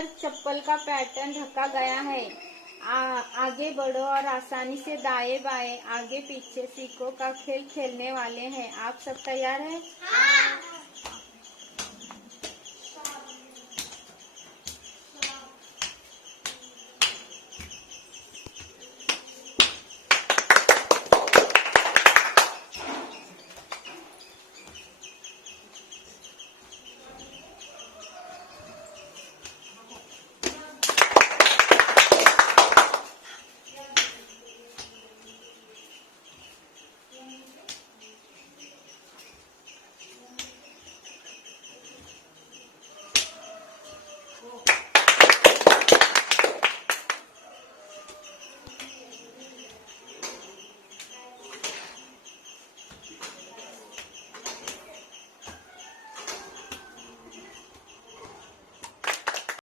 पर चप्पल का पैटर्न रखा गया है। आगे बढ़ो और आसानी से दाएं बाएं आगे पीछे सीखो का खेल खेलने वाले हैं। आप सब तैयार हैं?